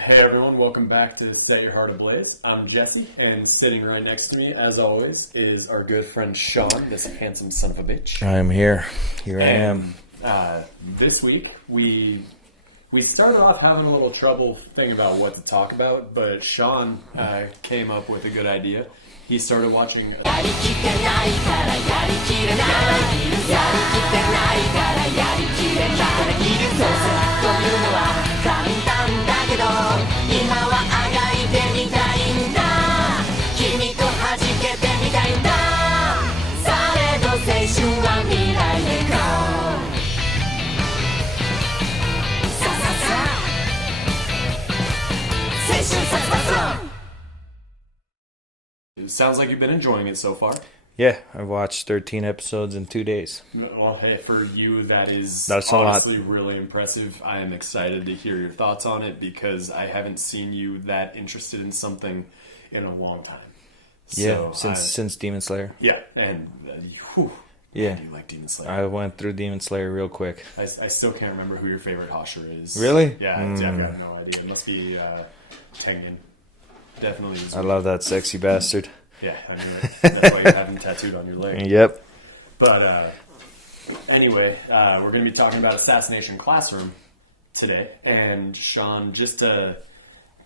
Hey everyone, welcome back to Set Your Heart Ablaze. I'm Jesse, and sitting right next to me, as always, is our good friend Sean, this handsome son of a bitch. I am here. Here I am. This week, we started off having a little trouble thinking about what to talk about, but Sean came up with a good idea. He started watching... It sounds like you've been enjoying it so far. Yeah, I watched 13 episodes in 2 days. Well, hey, for you, that's honestly really impressive. I am excited to hear your thoughts on it because I haven't seen you that interested in something in a long time. Yeah, since Demon Slayer. Yeah, and whew, yeah, do you like Demon Slayer? I went through Demon Slayer real quick. I still can't remember who your favorite Hosher is. Really? Yeah, I've got no idea. It must be Tengen. Definitely. I love that sexy bastard. Yeah, I knew it. That's why you have him tattooed on your leg. Yep. But anyway, we're going to be talking about Assassination Classroom today. And Sean, just to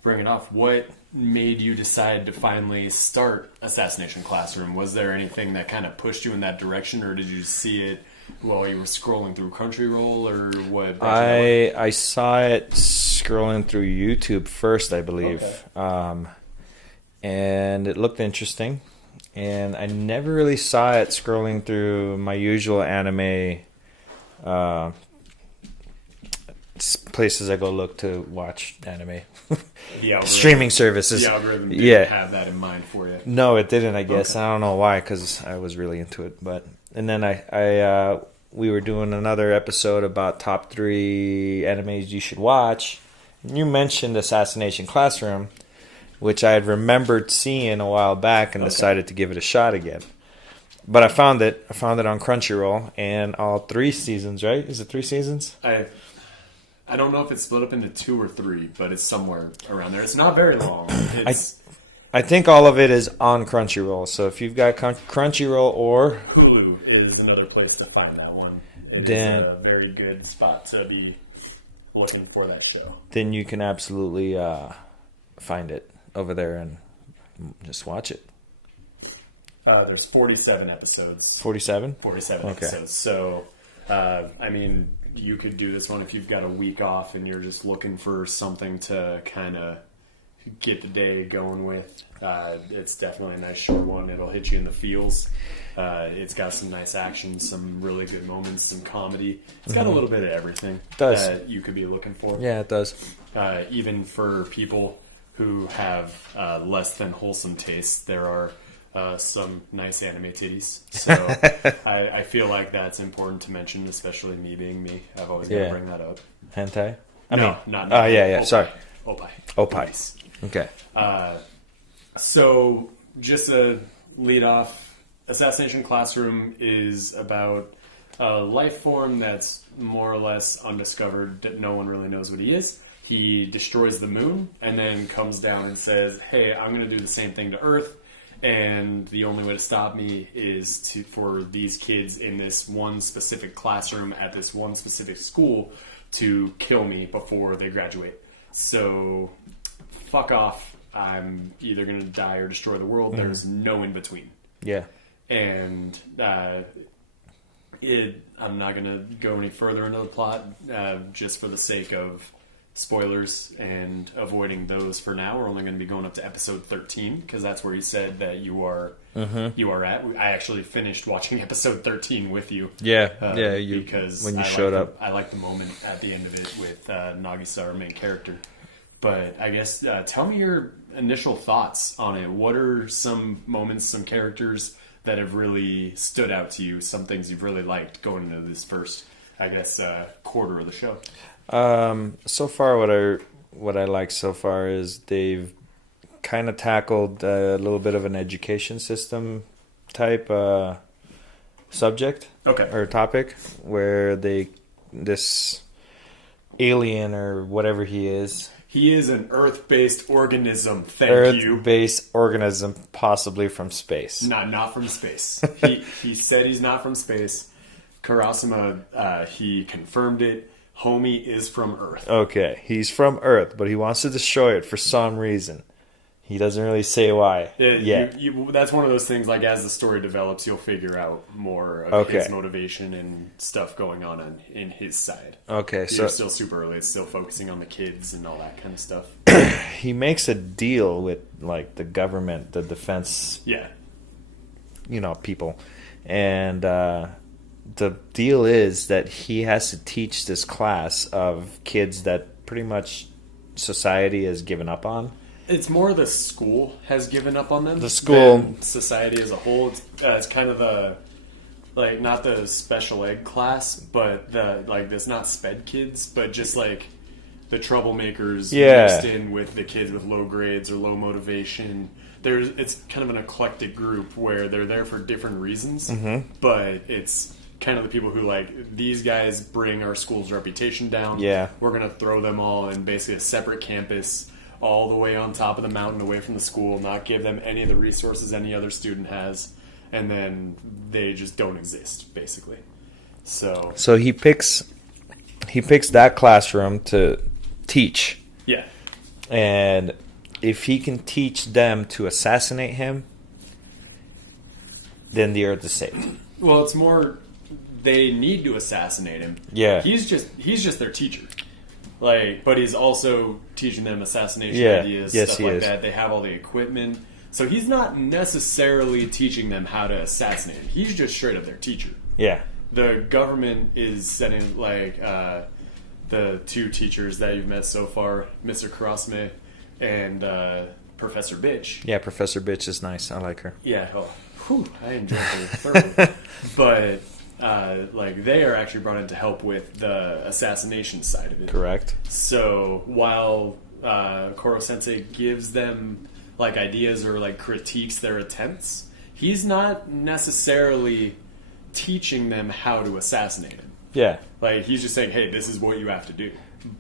bring it off, what made you decide to finally start Assassination Classroom? Was there anything that kind of pushed you in that direction, or did you see it while you were scrolling through Crunchyroll, or what? I saw it scrolling through YouTube first, I believe. Okay. And it looked interesting. And I never really saw it scrolling through my usual anime places I go look to watch anime. Streaming services. The algorithm didn't have that in mind for you. No, it didn't, I guess. Okay. I don't know why, because I was really into it. And then we were doing another episode about top 3 animes you should watch. And you mentioned Assassination Classroom, which I had remembered seeing a while back and decided to give it a shot again. But I found it on Crunchyroll, and all 3 seasons, right? Is it 3 seasons? I don't know if it's split up into 2 or 3, but it's somewhere around there. It's not very long. I think all of it is on Crunchyroll. So if you've got Crunchyroll or Hulu is another place to find that one. It's a very good spot to be looking for that show. Then you can absolutely find it over there and just watch it. There's 47 episodes. 47? 47 episodes. So, I mean, you could do this one if you've got a week off and you're just looking for something to kind of get the day going with. It's definitely a nice short one. It'll hit you in the feels. It's got some nice action, some really good moments, some comedy. It's got a little bit of everything that you could be looking for. Yeah, it does. Even for people who have less than wholesome tastes, there are some nice anime titties. So I feel like that's important to mention, especially me being me. I've always got to bring that up. Hentai? Not. Oh, yeah. Oppai. Sorry. Oppai. Okay. So just to lead off, Assassination Classroom is about a life form that's more or less undiscovered, that no one really knows what he is. He destroys the moon and then comes down and says, hey, I'm going to do the same thing to Earth, and the only way to stop me is for these kids in this one specific classroom at this one specific school to kill me before they graduate. So, fuck off. I'm either going to die or destroy the world. There's no in between. Yeah. And I'm not going to go any further into the plot just for the sake of spoilers and avoiding those for now. We're only going to be going up to episode 13 because that's where you said that you are at. I actually finished watching episode 13 with you. Because when you showed up. I like the moment at the end of it with Nagisa, our main character. But I guess tell me your initial thoughts on it. What are some moments, some characters that have really stood out to you? Some things you've really liked going into this first, I guess, quarter of the show. So far, what I like so far is they've kind of tackled a little bit of an education system type subject or topic, where this alien or whatever he is. He is an Earth-based organism. Thank you. Earth-based organism, possibly from space. Not from space. He said he's not from space. Karasuma, he confirmed it. Homie is from Earth. Okay, he's from Earth, but he wants to destroy it for some reason. He doesn't really say why. That's one of those things, like, as the story develops, you'll figure out more of his motivation and stuff going on in his side. Okay, so it's still super early. It's still focusing on the kids and all that kind of stuff. He makes a deal with, like, the government, the defense, people. And the deal is that he has to teach this class of kids that pretty much society has given up on. It's more the school has given up on them. The school, than society as a whole. It's kind of the, like, not the special ed class, but there's not sped kids, but just like the troublemakers mixed in with the kids with low grades or low motivation. It's kind of an eclectic group where they're there for different reasons, but it's kind of the people who, like, these guys bring our school's reputation down. Yeah, we're gonna throw them all in basically a separate campus, all the way on top of the mountain away from the school, not give them any of the resources any other student has, and then they just don't exist, basically. So he picks that classroom to teach. Yeah. And if he can teach them to assassinate him, then the Earth is saved. Well, it's more they need to assassinate him. Yeah. He's just their teacher. Like, but he's also teaching them assassination ideas, stuff like that. They have all the equipment. So he's not necessarily teaching them how to assassinate him. He's just straight up their teacher. Yeah. The government is sending, like, the two teachers that you've met so far, Mr. Karasme and Professor Bitch. Yeah, Professor Bitch is nice. I like her. Yeah. I enjoy her thoroughly. But they are actually brought in to help with the assassination side of it. Correct. So while Koro Sensei gives them, like, ideas or, like, critiques their attempts, he's not necessarily teaching them how to assassinate him. Yeah. Like, he's just saying, hey, this is what you have to do.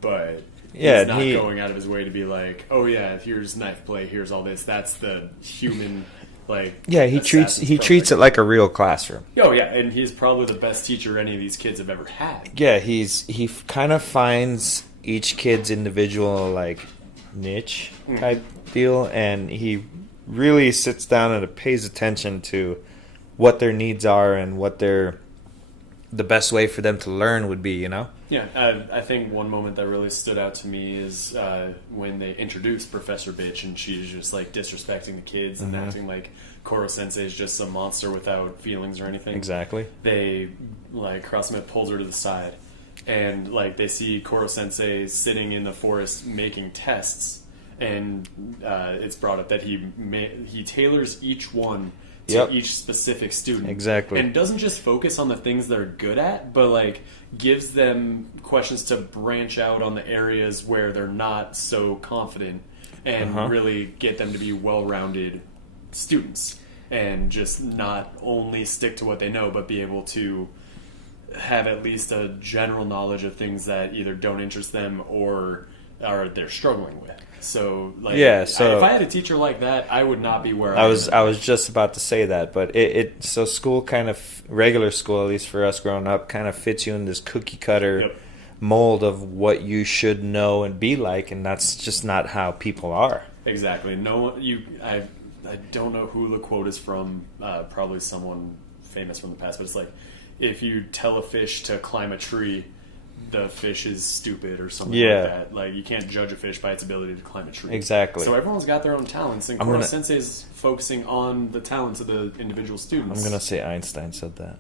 But he's not going out of his way to be like, oh yeah, here's knife play, here's all this. That's the human, like... Yeah, he treats it like a real classroom. Oh yeah, and he's probably the best teacher any of these kids have ever had. Yeah, he kind of finds each kid's individual, like, niche type deal, and he really sits down and pays attention to what their needs are and what the best way for them to learn would be, you know? Yeah, I think one moment that really stood out to me is when they introduced Professor Bitch, and she's just, like, disrespecting the kids and acting like Koro Sensei is just some monster without feelings or anything. Exactly. They, like, Karasuma pulls her to the side, and, like, they see Koro Sensei sitting in the forest making tests, and it's brought up that he tailors each one to each specific student. Exactly. And doesn't just focus on the things they're good at, but, like, gives them questions to branch out on the areas where they're not so confident and really get them to be well-rounded students and just not only stick to what they know, but be able to have at least a general knowledge of things that either don't interest them or they're struggling with. So, like, if I had a teacher like that, I would not be where I was. I was just about to say that, but so school kind of, regular school, at least for us growing up, kind of fits you in this cookie cutter mold of what you should know and be like, and that's just not how people are. Exactly. I don't know who the quote is from. Probably someone famous from the past, but it's like, if you tell a fish to climb a tree, the fish is stupid or something like that. Like, you can't judge a fish by its ability to climb a tree. Exactly. So everyone's got their own talents, and Koro Sensei's focusing on the talents of the individual students. I'm going to say Einstein said that.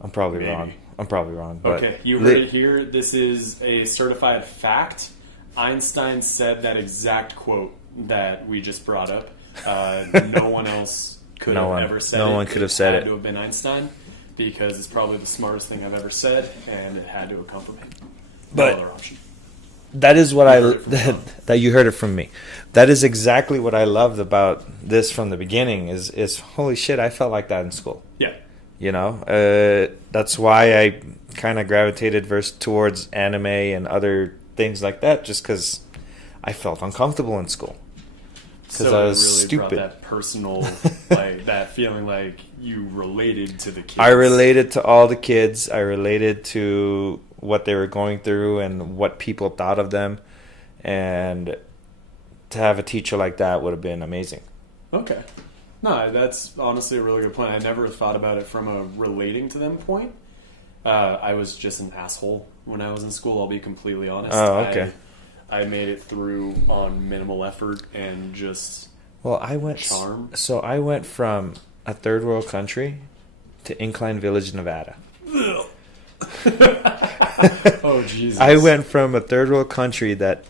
I'm probably wrong. But okay, you heard it here. This is a certified fact. Einstein said that exact quote that we just brought up. No one else could have ever said it. No one could have said it. It had to have been Einstein, because it's probably the smartest thing I've ever said, and it had to have come from him. No other option. That is what that you heard it from me. That is exactly what I loved about this from the beginning. Is holy shit, I felt like that in school. Yeah. You know, that's why I kind of gravitated towards anime and other things like that, just because I felt uncomfortable in school because So I it was really stupid. brought that personal, like that feeling like you related to the kids. I related to all the kids. I related to what they were going through and what people thought of them. And to have a teacher like that would have been amazing. Okay. No, that's honestly a really good point. I never thought about it from a relating to them point. I was just an asshole when I was in school, I'll be completely honest. Oh, okay. I made it through on minimal effort and just Well, I went charm. So I went from a third world country to Incline Village, Nevada. Oh, Jesus. I went from a third world country that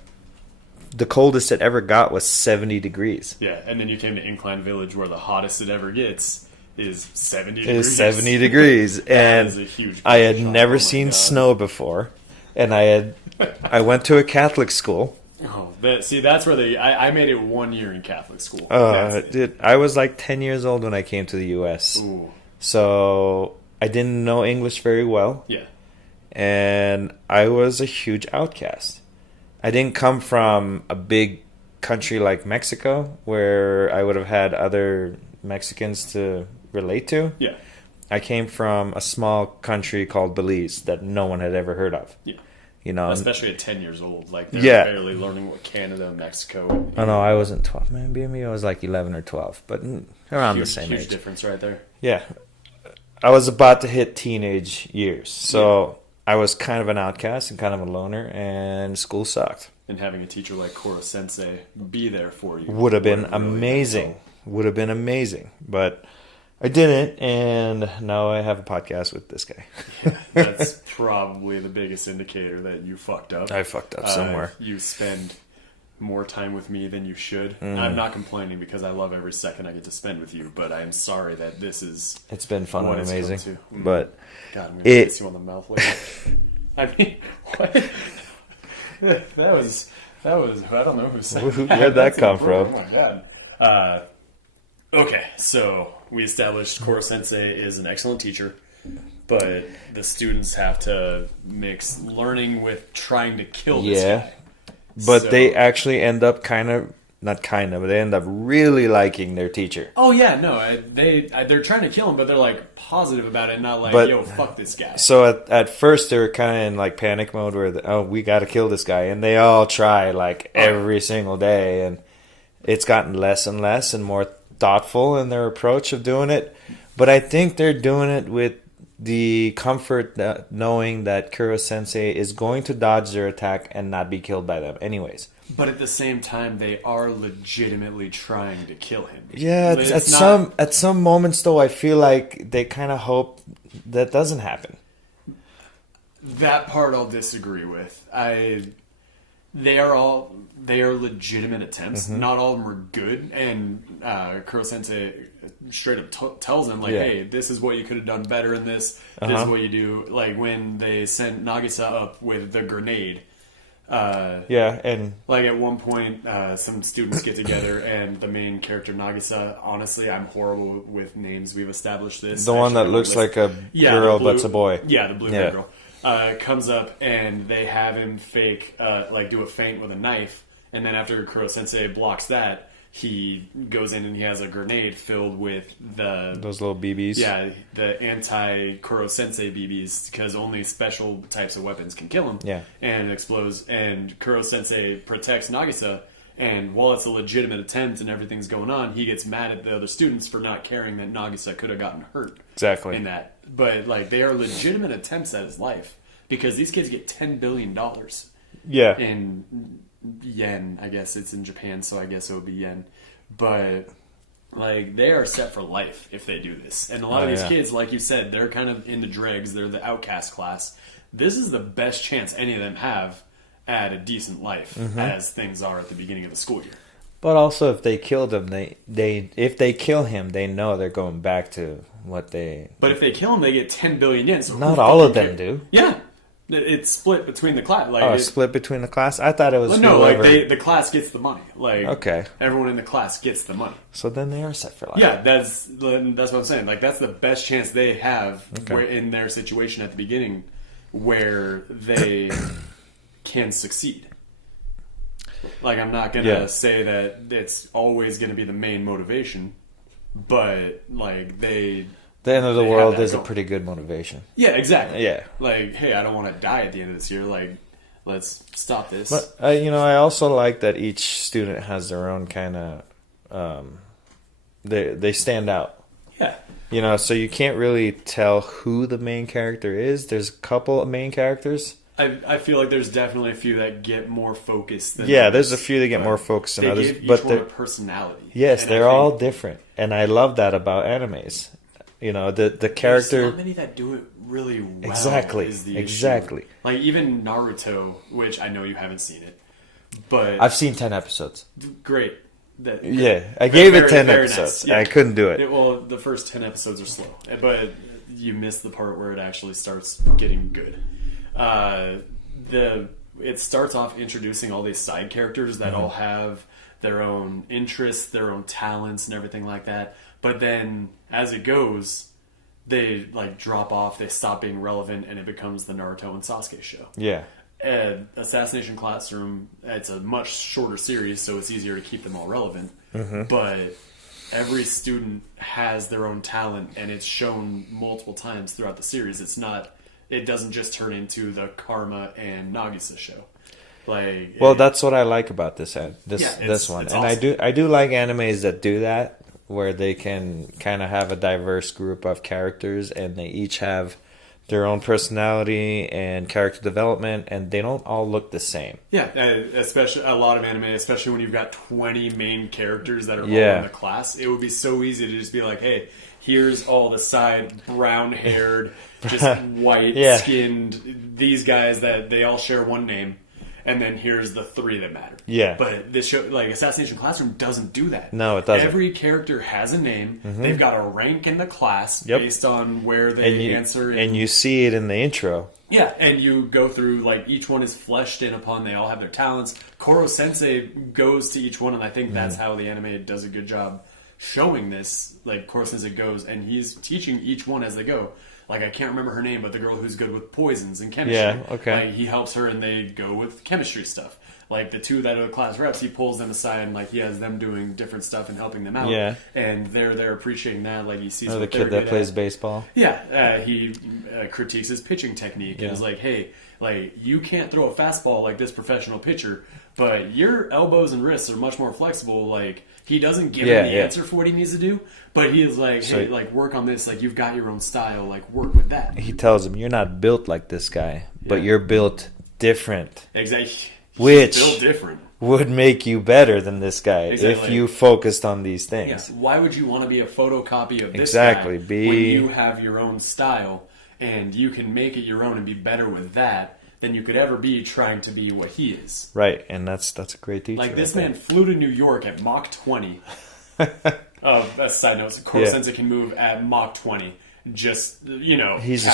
the coldest it ever got was 70 degrees. Yeah, and then you came to Incline Village where the hottest it ever gets is 70 It degrees. was 70 degrees. And is a huge I had shock. never Oh my seen God. snow before. And I went to a Catholic school. Oh, that's where I made it 1 year in Catholic school. That's it. Dude, I was like 10 years old when I came to the U.S. Ooh, So I didn't know English very well. yeah. And I was a huge outcast. I didn't come from a big country like Mexico where I would have had other Mexicans to relate to. Yeah. I came from a small country called Belize that no one had ever heard of. Yeah. You know, Especially at 10 years old. Like, they're Yeah. barely learning what Canada, Mexico... oh no, I wasn't 12. Man, maybe I was like 11 or 12, but around the same huge age. difference right there. Yeah. I was about to hit teenage years. So I was kind of an outcast and kind of a loner, and school sucked. And having a teacher like Koro Sensei be there for you Would have been really amazing. help. Would have been amazing. But I didn't, and now I have a podcast with this guy. That's probably the biggest indicator that you fucked up. I fucked up somewhere. You spend more time with me than you should. Mm. I'm not complaining because I love every second I get to spend with you, but I'm sorry that this is It's been fun what and it's come amazing. to. But God, I'm gonna It- kiss you on the mouth later. I mean, what? that was I don't know who said Where'd that. that That's come inappropriate. from? Oh my god. Okay, so we established Koro Sensei is an excellent teacher, but the students have to mix learning with trying to kill this Yeah. guy. but So- they actually end up but they end up really liking their teacher. Oh yeah, no, they're trying to kill him, but they're like positive about it, not like, But- yo, fuck this guy. So at first they were kind of in like panic mode where we got to kill this guy, and they all try like every single day, and it's gotten less and less and more thoughtful in their approach of doing it. But I think they're doing it with the comfort that knowing that Kuro Sensei is going to dodge their attack and not be killed by them anyways. But at the same time, they are legitimately trying to kill him. Yeah, It's not- at some moments though, I feel like they kind of hope that doesn't happen. That part I'll disagree with. They are legitimate attempts. Mm-hmm. Not all of them are good, and Kuro Sensei straight up tells him like, Yeah. "Hey, this is what you could have done better in this. This is what you do." Like when they sent Nagisa up with the grenade. Yeah, and Like at one point, some students get together, and the main character Nagisa. Honestly, I'm horrible with names. We've established this. the one that looks like a girl the blue- but's a boy. Yeah, the blue Yeah. girl comes up, and they have him fake, do a feint with a knife, and then after Kuro Sensei blocks that, he goes in and he has a grenade filled with Those little BBs. the anti-Kuro Sensei BBs, because only special types of weapons can kill him. Yeah. And it explodes, and Kuro Sensei protects Nagisa, and while it's a legitimate attempt and everything's going on, he gets mad at the other students for not caring that Nagisa could have gotten hurt Exactly. in that. But, like, they are legitimate attempts at his life, because these kids get $10 billion Yeah. in yen. I guess it's in Japan, so I guess it would be yen. But like they are set for life if they do this. And a lot of these kids, like you said, they're kind of in the dregs. They're the outcast class. This is the best chance any of them have at a decent life as things are at the beginning of the school year. But also, if they killed him, if they kill him, they know they're going back to what they. But if they kill him, they get 10 billion yen. So Not who all of fucking them cares? do. Yeah, it's split between the class. Like Split between the class. I thought it was no, whoever. like the class gets the money. Like Okay. everyone in the class gets the money. So then they are set for life. Yeah, that's what I'm saying. Like that's the best chance they have where, in their situation at the beginning, where they can succeed. Like, I'm not gonna say that it's always gonna be the main motivation, but like the end of the world is a pretty good motivation. Yeah, exactly. Yeah. Like, hey, I don't want to die at the end of this year. Like, let's stop this. But I also like that each student has their own kind of they stand out. Yeah. So you can't really tell who the main character is. There's a couple of main characters. I feel like there's definitely a few that get more focused than others. others, There's a few that get more focused than others. Give but each one a personality. Yes, they're all different. And I love that about animes. The character... There's not many that do it really well. Exactly. Is the Exactly. issue. Like, even Naruto, which I know you haven't seen it, but... I've seen 10 episodes. Great. I gave it 10 episodes. Nice. Yeah. I couldn't do it. Well, the first 10 episodes are slow, but you miss the part where it actually starts getting good. It starts off introducing all these side characters that all have their own interests, their own talents, and everything like that. But then, as it goes, they like drop off, they stop being relevant, and it becomes the Naruto and Sasuke show. Yeah. Assassination Classroom, it's a much shorter series, so it's easier to keep them all relevant. But every student has their own talent, and it's shown multiple times throughout the series. It doesn't just turn into the Karma and Nagisa show. That's what I like about this one. It's And awesome. I do like animes that do that, where they can kind of have a diverse group of characters, and they each have their own personality and character development, and they don't all look the same. Yeah, especially a lot of anime, especially when you've got 20 main characters that are all in the class. It would be so easy to just be like, hey, here's all the side brown-haired, just white-skinned, these guys that they all share one name. And then here's the 3 that matter. Yeah. But this show, like Assassination Classroom, doesn't do that. No, it doesn't. Every character has a name. They've got a rank in the class based on where they answer. And you see it in the intro. Yeah, and you go through, like, each one is fleshed in upon. They all have their talents. Koro Sensei goes to each one, and I think that's how the anime does a good job showing this. Like, Koro Sensei goes, and he's teaching each one as they go. Like, I can't remember her name, but the girl who's good with poisons and chemistry. Yeah, okay. Like, he helps her, and they go with chemistry stuff. Like, the 2 that are the class reps, he pulls them aside, and, like, he has them doing different stuff and helping them out. Yeah. And they're appreciating that. Like, he sees the what kid they're that plays at. baseball. Yeah. He critiques his pitching technique and is like, hey, like, you can't throw a fastball like this professional pitcher, but your elbows and wrists are much more flexible. Like, he doesn't give him the answer for what he needs to do, but he is like, hey, like, work on this. Like, you've got your own style. Like, work with that. He tells him, you're not built like this guy, but you're built different. Exactly. Which built different. Would make you better than this guy if you focused on these things. Yeah. Why would you want to be a photocopy of this guy when you have your own style and you can make it your own and be better with that than you could ever be trying to be what he is? Right, and that's a great teacher. Like, this man flew to New York at Mach 20. A side note, Koro Sensei can move at Mach 20. Just, he's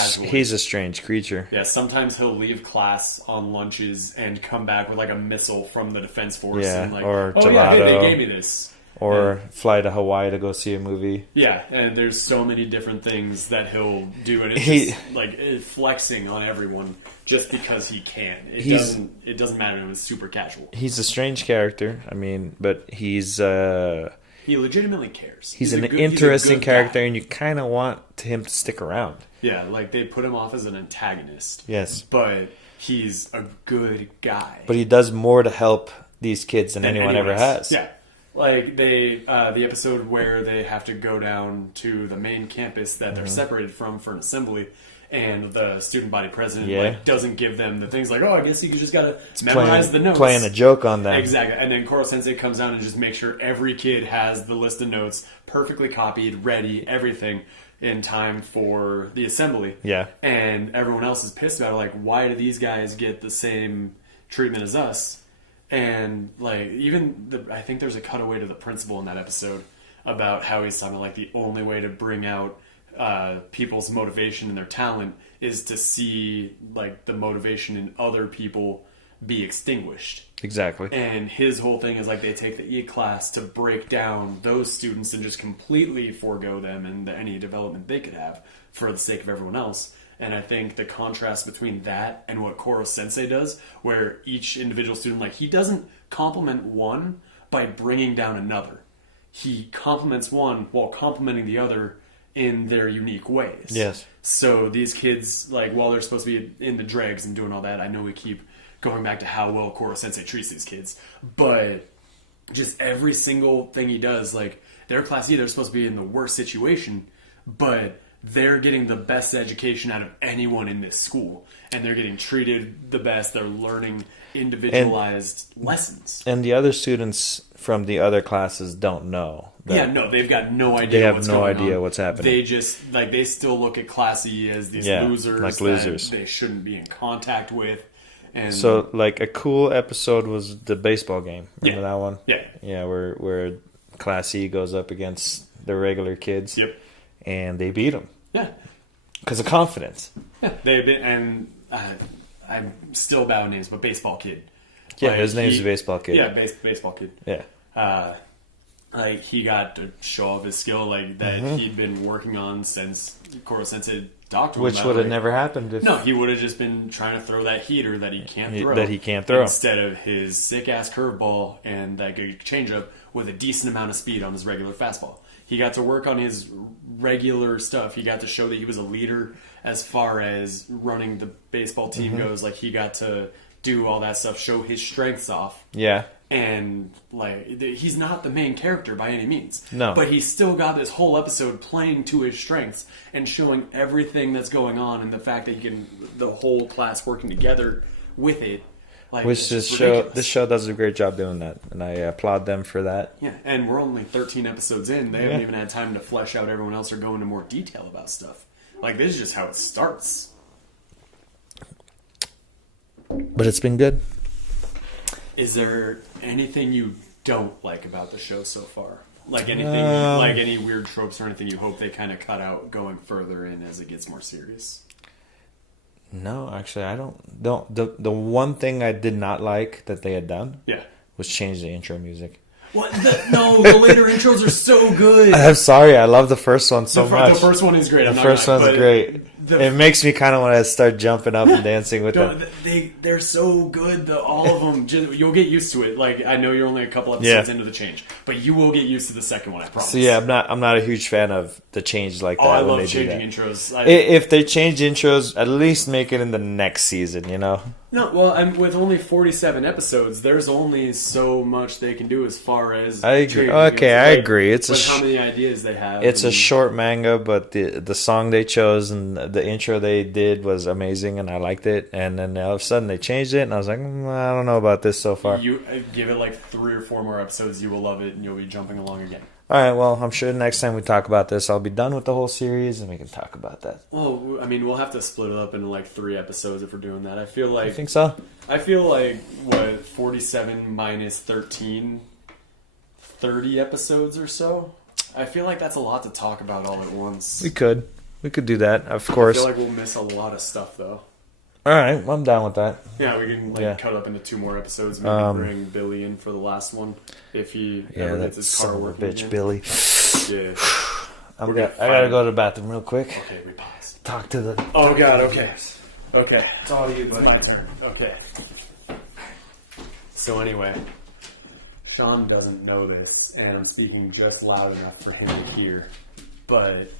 a strange creature. Yeah, sometimes he'll leave class on lunches and come back with, like, a missile from the Defense Force. Yeah, and like, or oh, gelato. yeah, hey, they gave me this. Or fly to Hawaii to go see a movie. Yeah, and there's so many different things that he'll do, and it's just, like, flexing on everyone just because he can. It doesn't matter. It was super casual. He's a strange character. I mean, but he's... he legitimately cares. He's an interesting character, and you kind of want him to stick around. Yeah, like, they put him off as an antagonist. Yes. But he's a good guy. But he does more to help these kids than anyone ever has. Yeah. Like, the episode where they have to go down to the main campus that they're separated from for an assembly, and the student body president like doesn't give them the things like, oh, I guess you just gotta memorize the notes. Playing a joke on them. Exactly. And then Koro Sensei comes down and just makes sure every kid has the list of notes perfectly copied, ready, everything in time for the assembly. Yeah. And everyone else is pissed about it. Like, why do these guys get the same treatment as us? And, like, I think there's a cutaway to the principal in that episode about how he's talking like the only way to bring out people's motivation and their talent is to see, like, the motivation in other people be extinguished. Exactly. And his whole thing is, like, they take the E-class to break down those students and just completely forego them and any development they could have for the sake of everyone else. And I think the contrast between that and what Koro Sensei does, where each individual student, like, he doesn't compliment one by bringing down another. He compliments one while complimenting the other in their unique ways. Yes. So these kids, like, while they're supposed to be in the dregs and doing all that, I know we keep going back to how well Koro Sensei treats these kids, but just every single thing he does, like, their class they're supposed to be in the worst situation, but they're getting the best education out of anyone in this school, and they're getting treated the best. They're learning individualized lessons. And the other students from the other classes don't know. They've got no idea. They have no idea what's happening. They just, like, they still look at Class E as these losers, like losers that they shouldn't be in contact with. And so, like, a cool episode was the baseball game. Remember that one? Yeah, where Class E goes up against the regular kids. Yep. And they beat them. Yeah. Because of confidence. Yeah, they've been, and I'm still bad with names, but Baseball Kid. Yeah, his name's Baseball Kid. Yeah, Baseball Kid. Yeah. Like, he got to show off his skill, like, that he'd been working on since Koro Sensei talked to him Which about, would have like, never happened if... No, he would have just been trying to throw that heater that he can't throw. That he can't throw. Instead of his sick-ass curveball and that good changeup with a decent amount of speed on his regular fastball. He got to work on his regular stuff. He got to show that he was a leader as far as running the baseball team goes. Like, he got to do all that stuff, show his strengths off. Yeah. And, like, he's not the main character by any means. No. But he's still got this whole episode playing to his strengths and showing everything that's going on, and the fact that he can, the whole class working together with it. Like, Which this show does a great job doing that, and I applaud them for that. Yeah, and we're only 13 episodes in. They haven't even had time to flesh out everyone else or go into more detail about stuff. Like, this is just how it starts. But it's been good. Is there anything you don't like about the show so far? Like anything, like any weird tropes or anything you hope they kind of cut out going further in as it gets more serious? No, actually, I don't. The one thing I did not like that they had done was change the intro music. What? No, the later intros are so good. I'm sorry, I love the first one so much. The first one is great. The first one's great. It makes me kind of want to start jumping up and dancing with them. They're so good. All of them. You'll get used to it. Like, I know you're only a couple episodes into the change, but you will get used to the second one. I promise. So yeah, I'm not a huge fan of the change like that. I love changing intros. If they change intros, at least make it in the next season. You know. No, well, with only 47 episodes, there's only so much they can do as far as... I agree. Okay, I agree. It's how many ideas they have. It's a short manga, but the song they chose and the intro they did was amazing, and I liked it. And then all of a sudden they changed it, and I was like, I don't know about this so far. You give it like 3 or 4 more episodes, you will love it, and you'll be jumping along again. All right, well, I'm sure next time we talk about this, I'll be done with the whole series, and we can talk about that. Well, I mean, we'll have to split it up into like 3 episodes if we're doing that. I feel like... You think so? I feel like, 47 minus 13, 30 episodes or so? I feel like that's a lot to talk about all at once. We could do that, of course. I feel like we'll miss a lot of stuff, though. All right, well, I'm down with that. Yeah, we can cut up into 2 more episodes. Maybe bring Billy in for the last one if he ever gets his car working. Bitch, Billy. Yeah, I gotta go to the bathroom real quick. Okay, we pause. Talk to the. Oh God. Okay. It's all you, buddy. My turn. Okay. So anyway, Sean doesn't know this, and I'm speaking just loud enough for him to hear, but.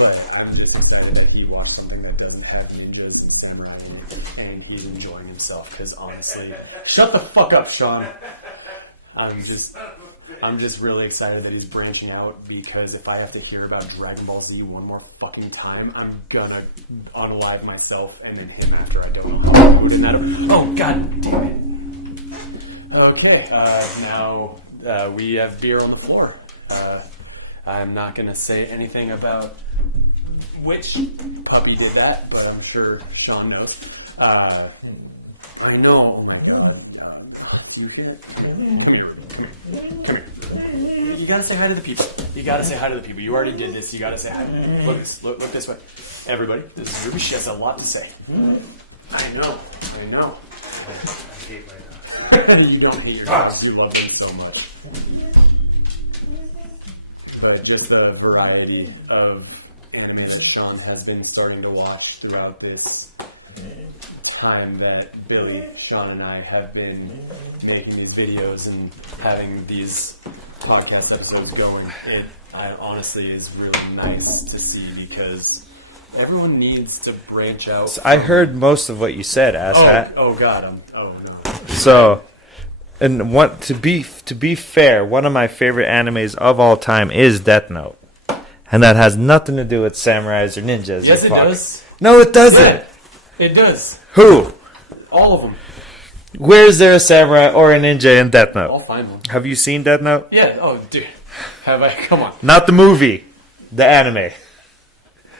But I'm just excited that he watched something that doesn't have ninjas and samurai in it, and he's enjoying himself, because honestly... Shut the fuck up, Sean! I'm just really excited that he's branching out, because if I have to hear about Dragon Ball Z one more fucking time, I'm gonna unalive myself and then him after. I don't know how to put in that... Oh, god damn it. Okay, now we have beer on the floor. I'm not going to say anything about which puppy did that, but I'm sure Sean knows. I know. Oh my god. You get? Come here. You gotta say hi to the people. You already did this. You gotta say hi. Look this way. Everybody, this is Ruby. She has a lot to say. I know. I hate my dog. You don't hate your dogs. You love them so much. but just a variety of anime that Sean has been starting to watch throughout this time that Billy, Sean, and I have been making these videos and having these podcast episodes going. It honestly is really nice to see because everyone needs to branch out. So I heard most of what you said, asshat. Oh God, oh no. So, and to be fair, one of my favorite animes of all time is Death Note, and that has nothing to do with samurais or ninjas. Yes, it does. No, it doesn't. Yeah, it does. Who? All of them. Where is there a samurai or a ninja in Death Note? I'll find one. Have you seen Death Note? Yeah. Oh, dude. Have I? Come on. Not the movie, the anime.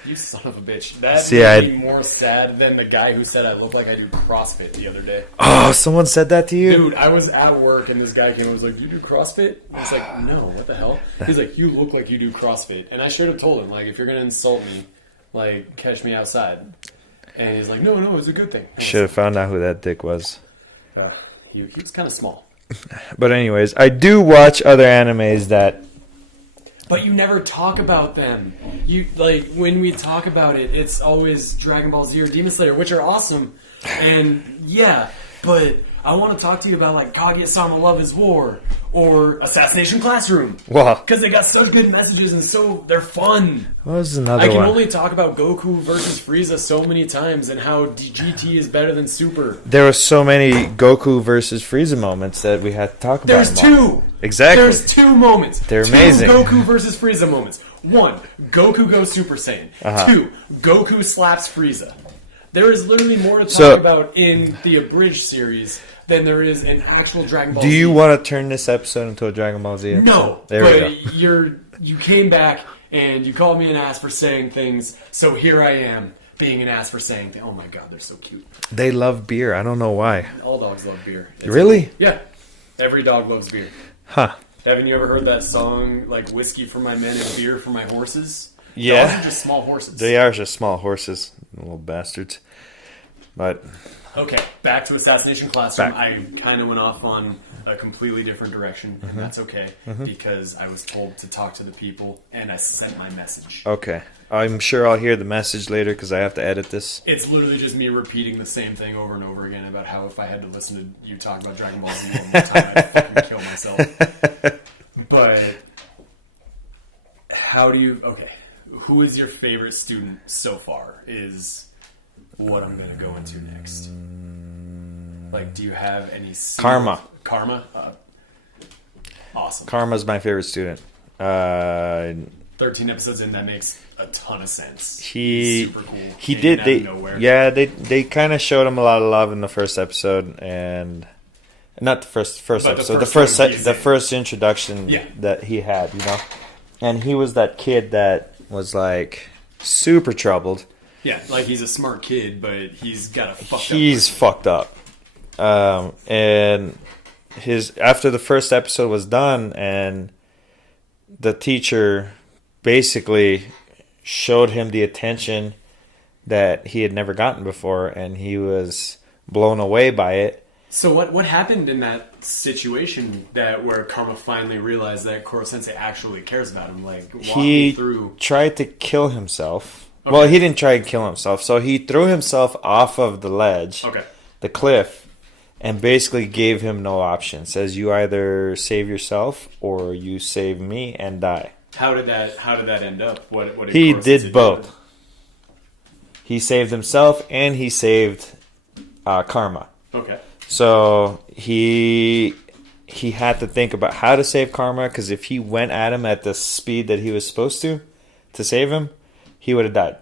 You son of a bitch. That See, made me more sad than the guy who said I look like I do CrossFit the other day. Oh, someone said that to you? Dude, I was at work and this guy came and was like, "You do CrossFit?" I was like, "No, what the hell?" He's like, "You look like you do CrossFit." And I should have told him, like, if you're going to insult me, like, catch me outside. And he's like, no, it's a good thing. Should have found out who that dick was. He was kind of small. But anyways, I do watch other animes that... But you never talk about them. You like when we talk about it, it's always Dragon Ball Z or Demon Slayer, which are awesome. And yeah, but I want to talk to you about like Kaguya-sama Love is War or Assassination Classroom. Well, Because they got such good messages and they're fun. what was another I can one? only talk about Goku versus Frieza so many times and how GT is better than Super. There were so many Goku versus Frieza moments that we had to talk about. There's them all. two. Exactly. There's two moments. They're amazing. Two Goku versus Frieza moments. One, Goku goes Super Saiyan. Two, Goku slaps Frieza. There is literally more to talk about in the abridged series than there is in actual Dragon Ball Z. Do you want to turn this episode into a Dragon Ball Z episode? No. There but we go. You came back and you called me an ass for saying things, so here I am being an ass for saying things. Oh my god, they're so cute. They love beer. I don't know why. All dogs love beer. Really? Yeah. Every dog loves beer. Huh. Haven't you ever heard that song, like, whiskey for my men and beer for my horses? Yeah. Dogs are just small horses. They are just small horses. Little bastards. But... Okay, back to Assassination Classroom. I kind of went off on a completely different direction, and that's okay, because I was told to talk to the people, and I sent my message. Okay. I'm sure I'll hear the message later because I have to edit this. It's literally just me repeating the same thing over and over again about how if I had to listen to you talk about Dragon Ball Z one more time, I'd fucking kill myself. But how do you... Okay, who is your favorite student so far is what I'm going to go into next. Like, do you have any... Karma. Karma? Awesome. Karma's my favorite student. 13 episodes in, that makes a ton of sense. He's super cool. He Came did. out They of nowhere. yeah. They kind of showed him a lot of love in the first episode, and not the first But episode. the first one he's The in. first introduction that he had, you know, and he was that kid that was like super troubled. Yeah, like he's a smart kid, but he's got a fucked up. He's fucked up, and his after the first episode was done, and the teacher basically showed him the attention that he had never gotten before, and he was blown away by it. So what happened in that situation where Karma finally realized that Koro Sensei actually cares about him? Like, walk me through. Tried to kill himself. Okay. Well, he didn't try to kill himself. So he threw himself off of the ledge, the cliff, and basically gave him no option. Says, you either save yourself or you save me and die. How did that end up? What did He Koro Sensei did do? both. He saved himself and he saved Karma. Okay. So he had to think about how to save Karma, because if he went at him at the speed that he was supposed to save him, he would have died.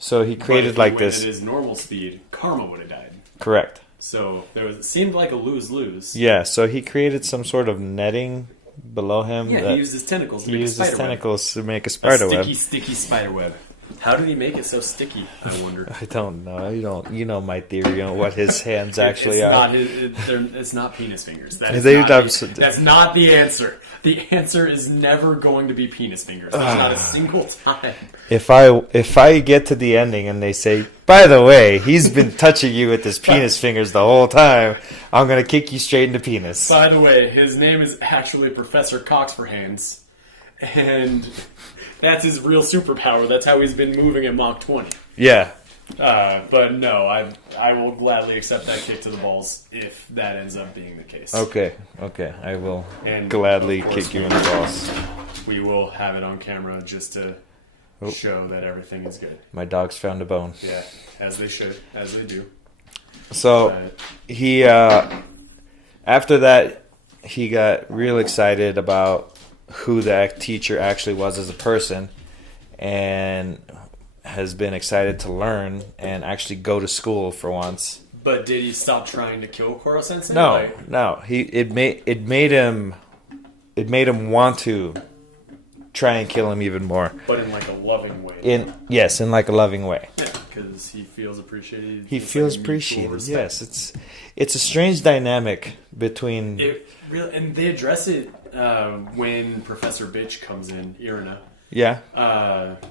So he created but if he like went this. at his normal speed, Karma would have died. Correct. So it seemed like a lose-lose. Yeah. So he created some sort of netting below him. Yeah, he used his tentacles to make a spider web. tentacles to make a spider web. Sticky spider web. How did he make it so sticky, I wonder? I don't know. You know my theory on what his hands actually It's not penis fingers. That's not the answer. The answer is never going to be penis fingers. There's not a single time. If I get to the ending and they say, by the way, he's been touching you with his penis fingers the whole time, I'm gonna kick you straight into penis. By the way, his name is actually Professor Cox for hands. and that's his real superpower. That's how he's been moving at Mach 20. Yeah. But no, I will gladly accept that kick to the balls if that ends up being the case. Okay. I will And gladly of course, kick you in the balls. We will have it on camera just to show that everything is good. My dog's found a bone. Yeah, as they should, as they do. So he, after that, he got real excited about who the teacher actually was as a person, and has been excited to learn and actually go to school for once. But did he stop trying to kill Koro Sensei? No. It made him want to try and kill him even more. But in like a loving way. In like a loving way. Yeah, because he feels appreciated. He feels appreciated. Yes, it's a strange dynamic between. And they address it when Professor Bitch comes in, Irina. Yeah.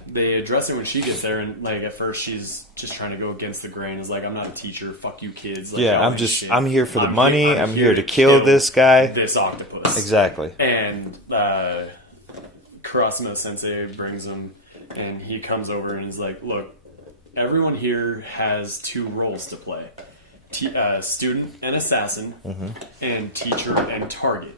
They address it when she gets there, and like at first she's just trying to go against the grain. Is like, I'm not a teacher. Fuck you, kids. Like, yeah, I'm here for the money. I'm here to kill this guy. This octopus. Exactly. And Karasuno Sensei brings him, and he comes over and is like, look, everyone here has two roles to play: student and assassin, and teacher and target.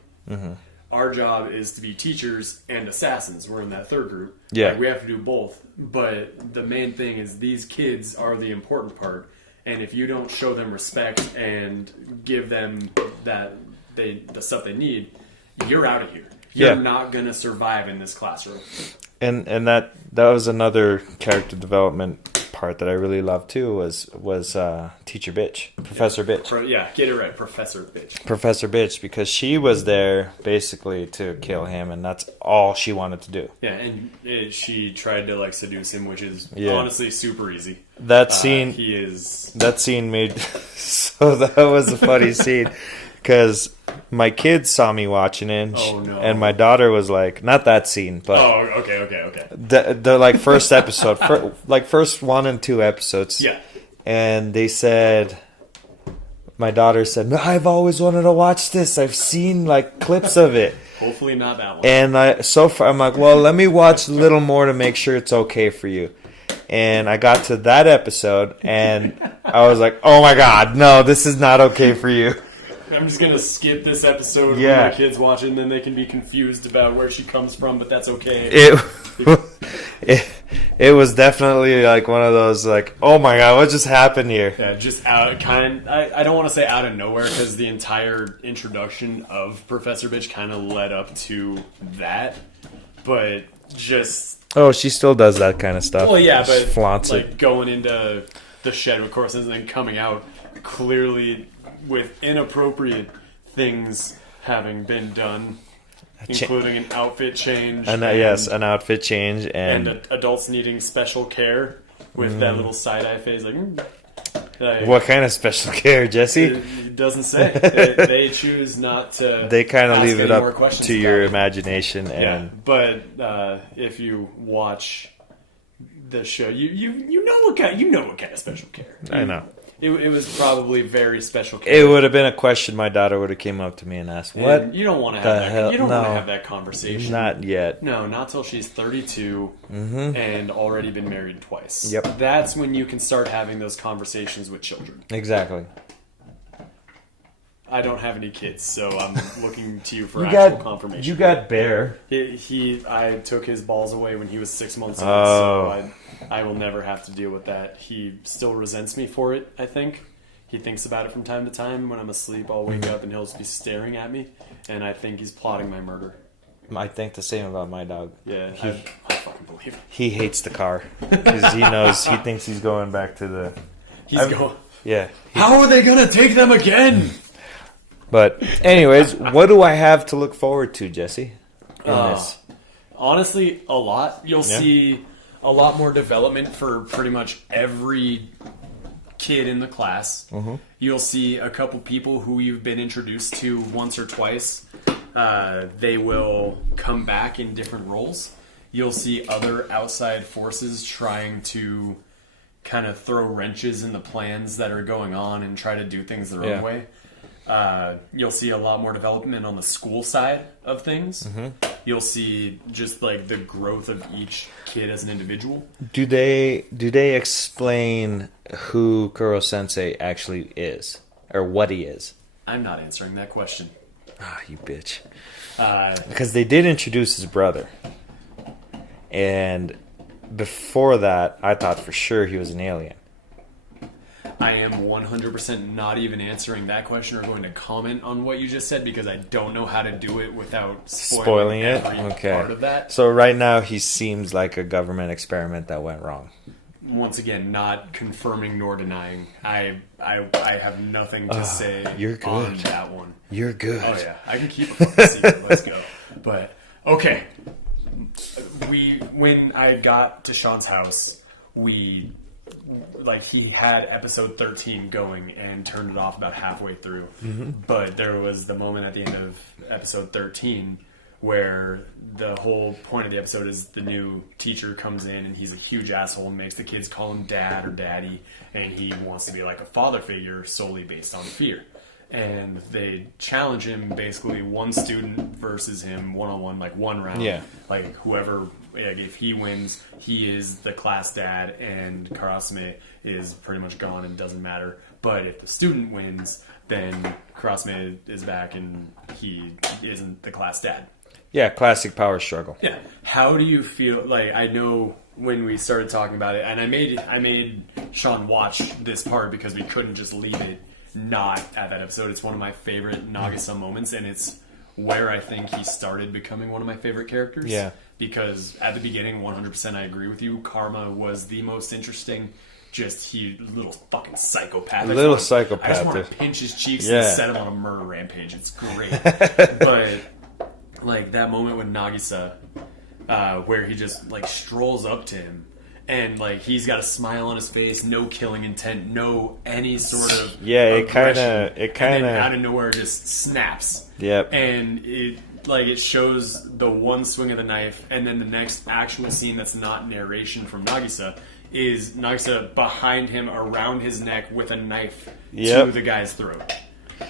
Our job is to be teachers and assassins. We're in that third group. Yeah. Like, we have to do both. But the main thing is these kids are the important part. And if you don't show them respect and give them the stuff they need, you're out of here. You're not going to survive in this classroom. And that was another character development part that I really loved too, was Teacher Bitch, Professor Bitch. Get it right, Professor Bitch. Professor Bitch, because she was there basically to kill him, and that's all she wanted to do. Yeah, and she tried to like seduce him, which is honestly super easy. That scene, that scene made so that was a funny scene. Because my kids saw me watching it, and my daughter was like, not that scene, but okay. The like first episode, first 1 and 2 episodes, and they said, my daughter said, no, I've always wanted to watch this. I've seen like clips of it. Hopefully not that one. And I'm like, well, let me watch a little more to make sure it's okay for you. And I got to that episode, and I was like, oh my god, no, this is not okay for you. I'm just going to skip this episode when my kids watch it, and then they can be confused about where she comes from, but that's okay. It was definitely like one of those, like, oh my god, what just happened here? Yeah, just I don't want to say out of nowhere, because the entire introduction of Professor Bitch kind of led up to that, but just... Oh, she still does that kind of stuff. Well, yeah, but flaunts like it. Going into the shed with Corsins and then coming out clearly with inappropriate things having been done, including an outfit change. An outfit change. And adults needing special care with that little side-eye face. Like, what kind of special care, Jesse? It doesn't say. They choose not to. They kind of leave it up to your imagination. But if you watch the show, you know what kind of special care. I know. It was probably very special care. It would have been a question my daughter would have came up to me and asked, "What? And you don't want to have that. Hell? You don't want to have that conversation. Not yet. No, not till she's 32 and already been married twice. Yep. That's when you can start having those conversations with children. Exactly. I don't have any kids, so I'm looking to you for actual confirmation. You got Bear. I took his balls away when he was 6 months old, so I will never have to deal with that. He still resents me for it, I think. He thinks about it from time to time. When I'm asleep, I'll wake up and he'll just be staring at me, and I think he's plotting my murder. I think the same about my dog. Yeah, I fucking believe it. He hates the car because he thinks he's going back to the... Yeah. How are they going to take them again? But anyways, what do I have to look forward to, Jesse, in this? Honestly, a lot. You'll see a lot more development for pretty much every kid in the class. You'll see a couple people who you've been introduced to once or twice. They will come back in different roles. You'll see other outside forces trying to kind of throw wrenches in the plans that are going on and try to do things their own way. You'll see a lot more development on the school side of things. You'll see just like the growth of each kid as an individual. Do they explain who Kuro Sensei actually is, or what he is? I'm not answering that question. Ah, you bitch. Because they did introduce his brother, and before that, I thought for sure he was an alien. I am 100% not even answering that question or going to comment on what you just said because I don't know how to do it without spoiling it. every Okay. part of that. So right now he seems like a government experiment that went wrong. Once again, not confirming nor denying. I have nothing to say you're good. on that one. You're good. Oh yeah, I can keep a fucking secret. Let's go. But okay, when I got to Sean's house, he had episode 13 going and turned it off about halfway through. But there was the moment at the end of episode 13 where the whole point of the episode is the new teacher comes in and he's a huge asshole and makes the kids call him dad or daddy, and he wants to be like a father figure solely based on fear. And they challenge him, basically one student versus him one-on-one, like one round. Yeah. Like whoever, like if he wins, he is the class dad and Karasume is pretty much gone and doesn't matter. But if the student wins, then Karasume is back and he isn't the class dad. Yeah, classic power struggle. Yeah. How do you feel? Like, I know when we started talking about it, and I made Sean watch this part because we couldn't just leave it not at that episode. It's one of my favorite Nagisa moments, and it's where I think he started becoming one of my favorite characters. Yeah. Because at the beginning, 100% I agree with you. Karma was the most interesting. Just little fucking psychopath. I just want to pinch his cheeks and set him on a murder rampage. It's great. But like that moment with Nagisa, where he just like strolls up to him. And like he's got a smile on his face, no killing intent, no any sort of aggression. it kind of out of nowhere just snaps. Yep. And it shows the one swing of the knife, and then the next actual scene that's not narration from Nagisa is Nagisa behind him around his neck with a knife to the guy's throat.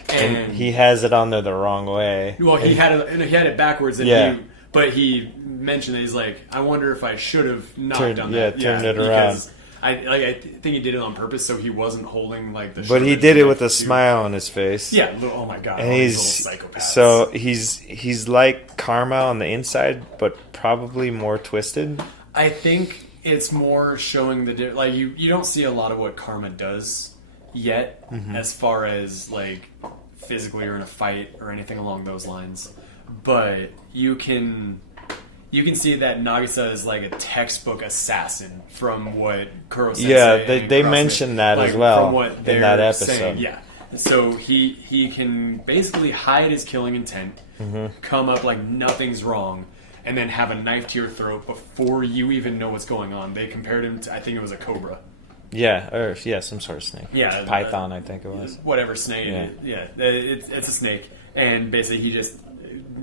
And he has it on there the wrong way. Well, he had it backwards, and but he mentioned that he's like, I wonder if I should have not done that. Turned it around. I think he did it on purpose, so he wasn't holding like the. But he did it with a smile on his face. Yeah. Oh my god. And he's little psychopaths. So he's like Karma on the inside, but probably more twisted. I think it's more showing like you don't see a lot of what Karma does yet, as far as like physically or in a fight or anything along those lines. But you can see that Nagisa is like a textbook assassin from what Kuro Sensei. Yeah, they mentioned that as well from what in that episode. Saying. Yeah, so he can basically hide his killing intent, come up like nothing's wrong, and then have a knife to your throat before you even know what's going on. They compared him to, I think it was a cobra. Yeah, or some sort of snake. Yeah, python, I think it was. Whatever snake. Yeah, it's a snake, and basically he just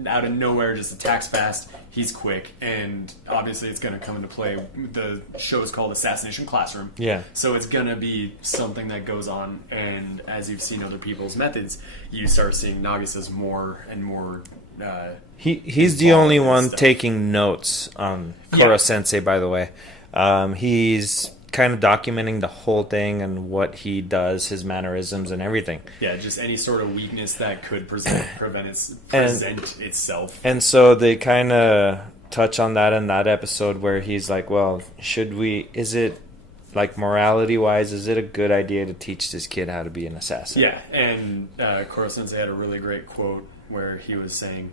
out of nowhere just attacks fast. He's quick, and obviously it's going to come into play. The show is called Assassination Classroom. Yeah. So it's going to be something that goes on, and as you've seen other people's methods, you start seeing Nagisa's more and more. He's the only one taking notes on Kuro Sensei, by the way. He's kind of documenting the whole thing and what he does, his mannerisms and everything. Yeah, just any sort of weakness that could present itself. And so they kind of touch on that in that episode where he's like, well, is it like morality-wise, is it a good idea to teach this kid how to be an assassin? Yeah, and Kuro Sensei had a really great quote where he was saying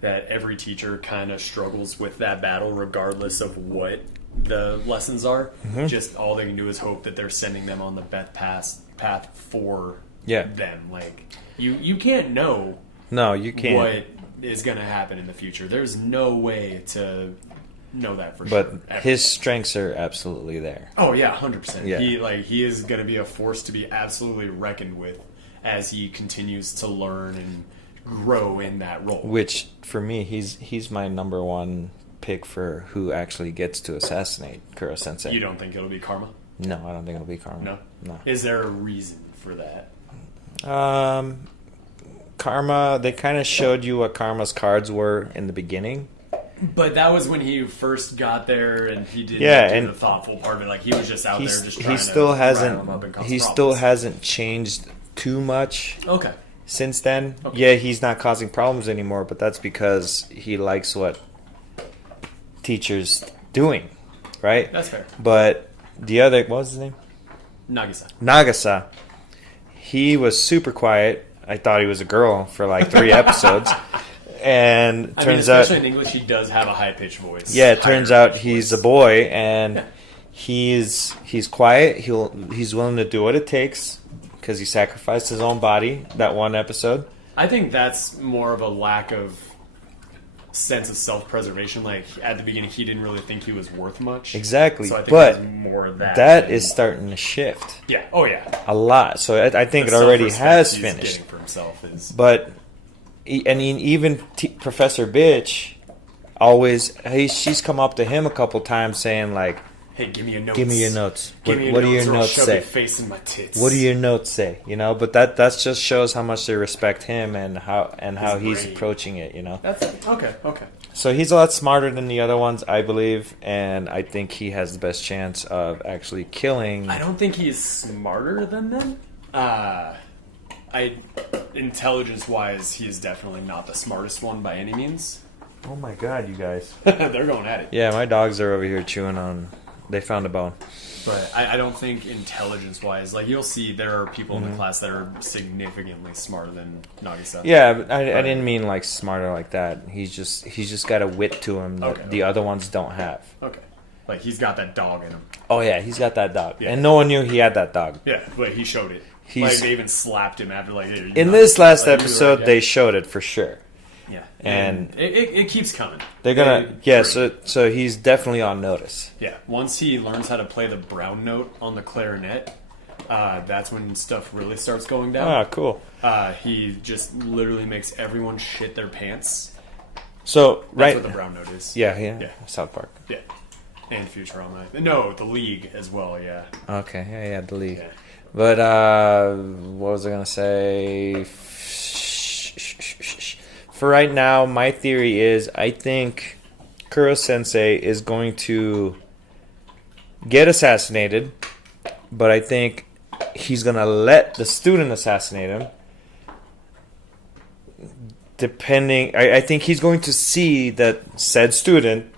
that every teacher kind of struggles with that battle regardless of what the lessons are. Just all they can do is hope that they're sending them on the best path for them. Like you can't know. No, you can't. What is going to happen in the future? There's no way to know that for sure. But his strengths are absolutely there. Oh yeah, 100%. Yeah. He is going to be a force to be absolutely reckoned with as he continues to learn and grow in that role. Which for me, he's my number one pick for who actually gets to assassinate Kuro Sensei. You don't think it'll be Karma? No, I don't think it'll be Karma. No. Is there a reason for that? Karma, they kind of showed you what Karma's cards were in the beginning. But that was when he first got there, and he didn't do the thoughtful part of it. Like, he was just out there just trying to rile him up and cause problems. Still hasn't changed too much. Okay. Since then. Okay. Yeah, he's not causing problems anymore, but that's because he likes what teacher's doing, right? That's fair. But the other, what was his name? Nagasa. He was super quiet. I thought he was a girl for like 3 episodes. And turns out, especially in English, he does have a high-pitched voice. Yeah, it turns out he's a boy, and he's quiet. He's willing to do what it takes because he sacrificed his own body that one episode. I think that's more of a lack of sense of self-preservation. Like, at the beginning, he didn't really think he was worth much. Exactly, so I think but more of that. That is starting to shift. Yeah. Oh yeah. A lot. So I think the it already has he's finished. Getting for himself is... But. And even Professor Bitch, she's come up to him a couple times saying like, "Hey, give me your notes. Give me your notes. What do your notes say? Face in my tits. What do your notes say? You know." But that just shows how much they respect him and how he's approaching it. You know. That's okay. Okay. So he's a lot smarter than the other ones, I believe, and I think he has the best chance of actually killing. I don't think he is smarter than them. Intelligence-wise, he is definitely not the smartest one by any means. Oh my god, you guys. They're going at it. Yeah, my dogs are over here chewing on... They found a bone. But I don't think intelligence-wise... Like, you'll see there are people in the class that are significantly smarter than Nagisa. Yeah, but I didn't mean, like, smarter like that. He's just got a wit to him that the other ones don't have. Okay. Like, he's got that dog in him. Oh, yeah, he's got that dog. Yeah. And no one knew he had that dog. Yeah, but he showed it. Like, they even slapped him after, like... Hey, in this last episode, they showed it for sure. Yeah. And it keeps coming. They're gonna... Yeah, so he's definitely on notice. Yeah. Once he learns how to play the brown note on the clarinet, that's when stuff really starts going down. Ah, cool. He just literally makes everyone shit their pants. So, That's what the brown note is. Yeah. South Park. Yeah. And Futurama. No, the League as well, yeah. Okay, yeah, the League. Yeah. But, what was I going to say? For right now, my theory is I think Kuro-sensei is going to get assassinated, but I think he's going to let the student assassinate him. I think he's going to see that said student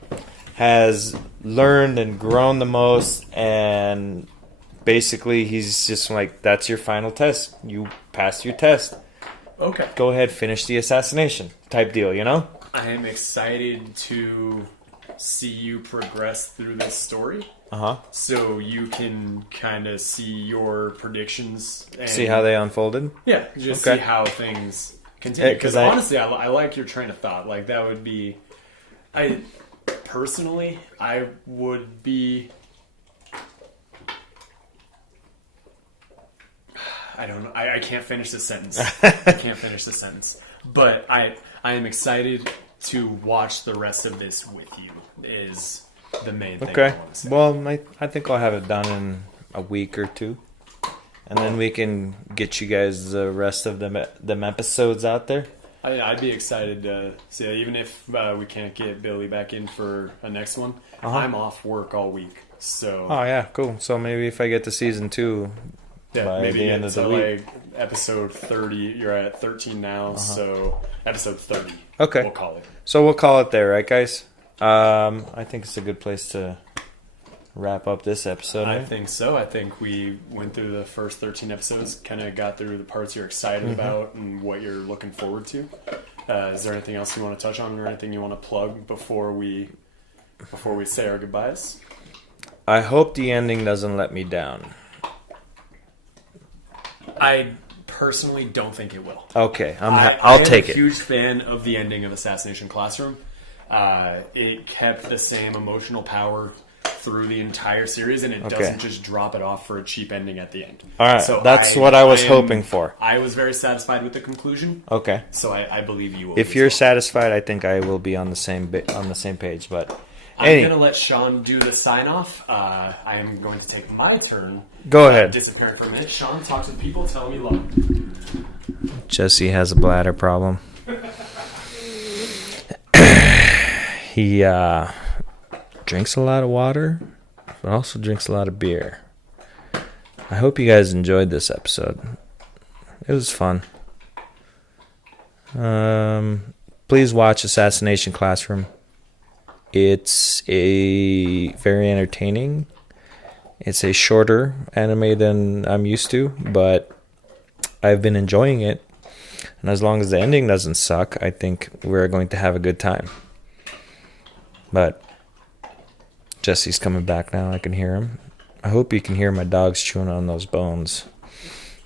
has learned and grown the most, and basically he's just like, that's your final test. You passed your test. Okay. Go ahead, finish the assassination type deal, you know? I am excited to see you progress through this story. Uh-huh. So you can kind of see your predictions. And see how they unfolded? Yeah, just see how things continue. Because honestly, I like your train of thought. Like, that would be... Personally, I would be... I don't know. I can't finish this sentence. But I am excited to watch the rest of this with you, is the main thing I want to say. Well, I think I'll have it done in a week or two. And then we can get you guys the rest of them episodes out there. I'd be excited to see that, even if we can't get Billy back in for a next one. I'm off work all week, so... Oh, yeah, cool. So maybe if I get to season 2... Yeah, by maybe the end of the week. Like episode 30. You're at 13 now, so episode 30. Okay. We'll call it. So we'll call it there, right, guys? I think it's a good place to wrap up this episode. I think so. I think we went through the first 13 episodes, kind of got through the parts you're excited about and what you're looking forward to. Is there anything else you want to touch on or anything you want to plug before we say our goodbyes? I hope the ending doesn't let me down. I personally don't think it will. Okay, I'll take it. I'm a huge fan of the ending of Assassination Classroom. It kept the same emotional power through the entire series, and it doesn't just drop it off for a cheap ending at the end. All right, so that's what I was hoping for. I was very satisfied with the conclusion. Okay, so I believe you will. If you're satisfied, I think I will be on the same page. But I'm going to let Sean do the sign-off. I am going to take my turn. Go ahead. Disappearing for a minute. Sean, talk to the people. Tell them you love them. Jesse has a bladder problem. He drinks a lot of water, but also drinks a lot of beer. I hope you guys enjoyed this episode. It was fun. Please watch Assassination Classroom. It's a very entertaining. It's a shorter anime than I'm used to, but I've been enjoying it. And as long as the ending doesn't suck, I think we're going to have a good time. But Jesse's coming back now. I can hear him. I hope you can hear my dogs chewing on those bones.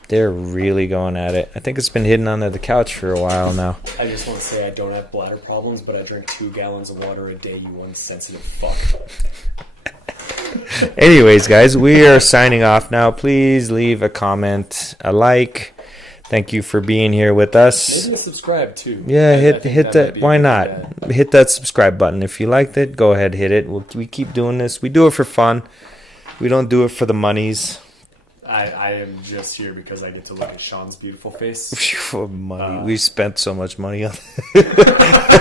They're really going at it. I think it's been hidden under the couch for a while now. I just want to say I don't have bladder problems, but I drink 2 gallons of water a day, you insensitive fuck. Anyways, guys, we are signing off now. Please leave a comment, a like. Thank you for being here with us. Maybe subscribe too. Yeah, hit that. Why not? Hit that subscribe button. If you liked it, go ahead, hit it. We keep doing this. We do it for fun. We don't do it for the monies. I am just here because I get to look at Sean's beautiful face. Money. We spent so much money on it.